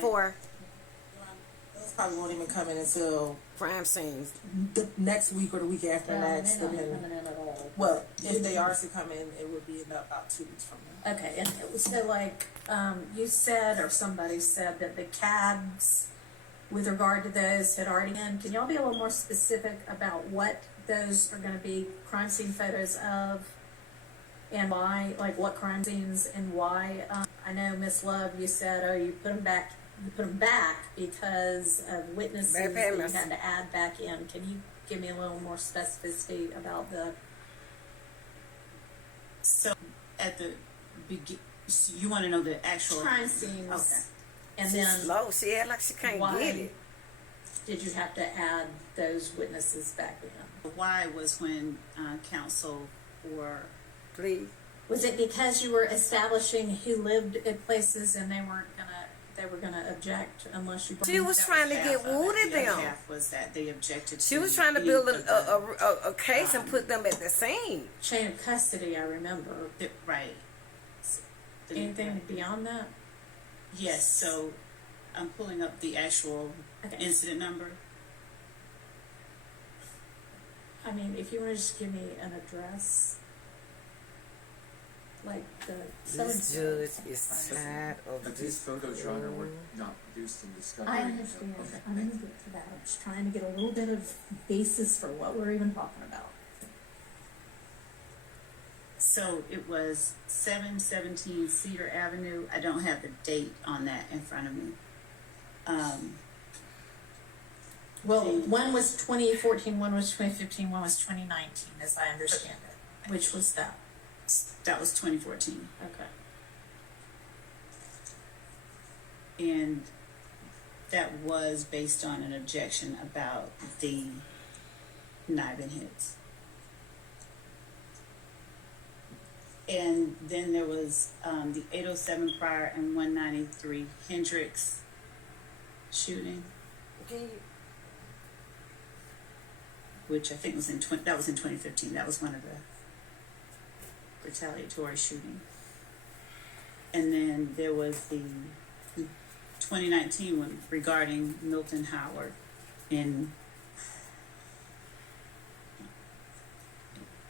for? Those probably won't even come in until Crime scenes. the next week or the week after next. They're not coming in at all. Well, if they are to come in, it would be in about 2 weeks from now. Okay, and it was so like, you said, or somebody said that the cabs, with regard to those, had already been. Can y'all be a little more specific about what those are going to be crime scene photos of, and why? Like what crime scenes and why? I know Miss Love, you said, oh, you put them back. You put them back because of witnesses that you had to add back in. Can you give me a little more specificity about the? So at the so you want to know the actual crime scenes? Okay. And She's then slow. She act like she can't get it. Did you have to add those witnesses back in? Why was when counsel for Please. Was it because you were establishing who lived at places and they were gonna object unless you? She was trying to get Wooded them. Half was that they objected. She was trying to build a case and put them at the scene. Chain of custody, I remember. Right. Anything beyond that? Yes. So I'm pulling up the actual incident number. I mean, if you want to just give me an address. Like this judge is tired of But these photos, Your Honor, were not produced in discovery. I understand. I'm going to get to that. I'm just trying to get a little bit of basis for what we're even talking about. So it was 717 Cedar Avenue. I don't have the date on that in front of me. Well, one was 2014, one was 2015, one was 2019, as I understand it. Which was that? That was 2014. Okay. And that was based on an objection about the kniving hits. And then there was the 807 Prior and 193 Hendricks shooting, which I think was that was in 2015. That was one of the retaliatory shooting. And then there was the 2019 one regarding Milton Howard in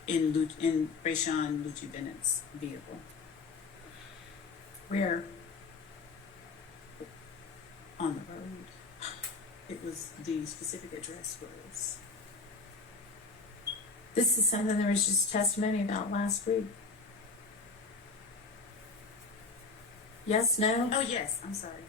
Rayshawn Lucci Bennett's vehicle. Where? On the road. It was, the specific address was. This is something there was just testimony about last week. Yes, no? Oh yes, I'm sorry.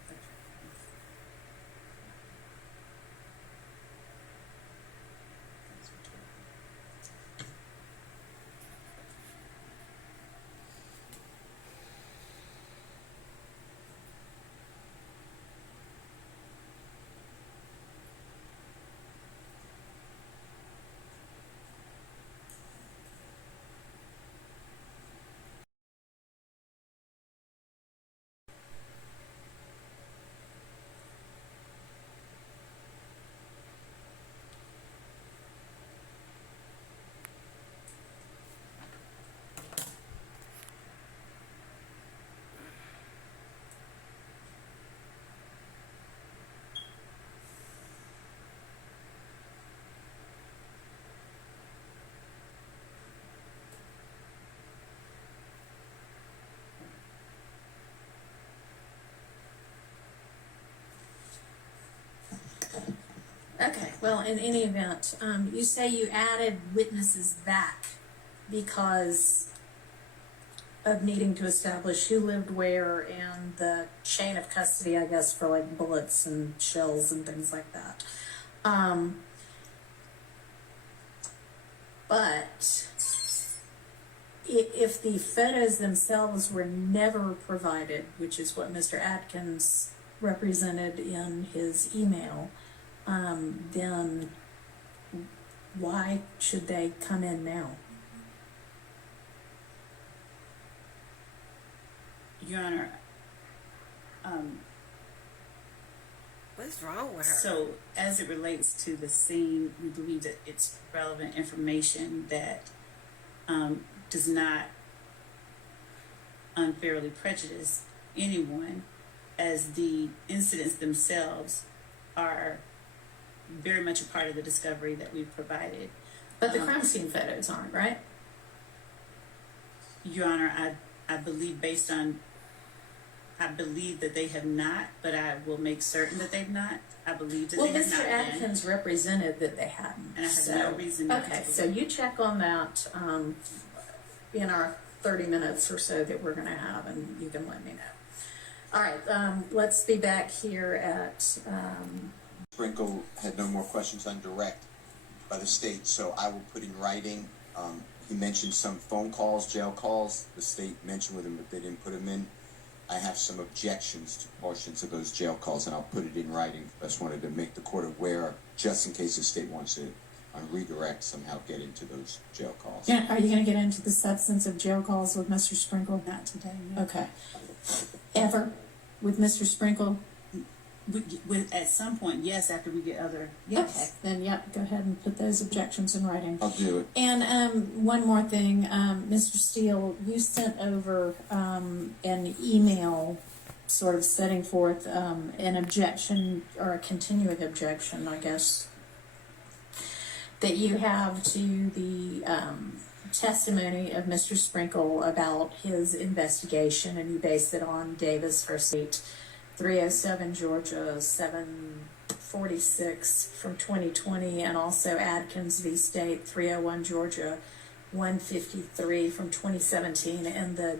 Okay, well, in any event, you say you added witnesses back because of needing to establish who lived where and the chain of custody, I guess, for like bullets and shells and things like that. But if the photos themselves were never provided, which is what Mr. Atkins represented in his email, then why should they come in now? Your Honor, what's wrong with her? so as it relates to the scene, we believe that it's relevant information that does not unfairly prejudice anyone as the incidents themselves are very much a part of the discovery that we've provided. But the crime scene photos aren't, right? Your Honor, I believe I believe that they have not, but I will make certain that they've not. I believe that Well, they have Mr. not been. Atkins represented that they hadn't. And I have so, no reason not Okay, to so you check on that in our 30 minutes or so that we're going to have, and you can let me know. All right, let's be back here at. Sprinkle had no more questions on direct by the state, so I will put in writing. He mentioned some phone calls, jail calls. The state mentioned with him, but they didn't put him in. I have some objections to portions of those jail calls, and I'll put it in writing. I just wanted to make the court aware, just in case the state wants to, on redirect, somehow get into those jail calls. Yeah, are you going to get into the substance of jail calls with Mr. Sprinkle? Not today. No. Okay. Ever with Mr. Sprinkle? At some point, yes, after we get other, yes. Okay, then yep, go ahead and put those objections in writing. I'll do it. And one more thing, Mr. Steele, you sent over an email sort of setting forth an objection or a continuing objection, I guess, that you have to the testimony of Mr. Sprinkle about his investigation, and you base it on Davis v. State 307 Georgia 746 from 2020, and also Adkins v. State 301 Georgia 153 from 2017, and the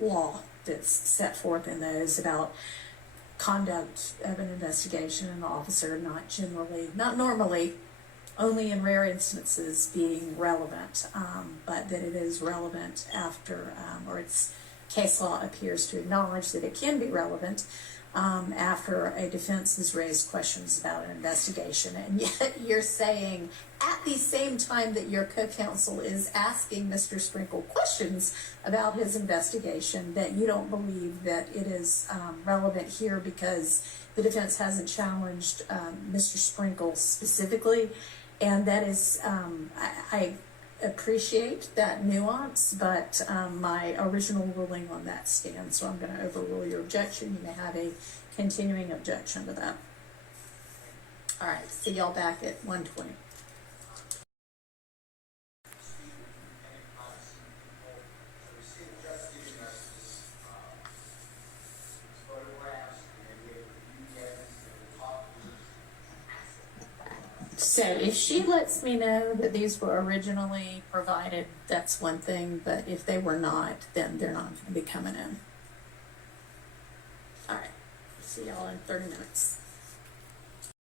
law that's set forth in those about conduct of an investigation and the officer not normally, only in rare instances being relevant, but that it is relevant after, or its case law appears to acknowledge that it can be relevant after a defense has raised questions about an investigation. And yet you're saying at the same time that your co-counsel is asking Mr. Sprinkle questions about his investigation that you don't believe that it is relevant here because the defense hasn't challenged Mr. Sprinkle specifically. And that is, I appreciate that nuance, but my original ruling on that stands, so I'm going to overrule your objection. You may have a continuing objection to that. All right, see y'all back at 1:20. So if she lets me know that these were originally provided, that's one thing, but if they were not, then they're not going to be coming in. All right, see y'all in 30 minutes.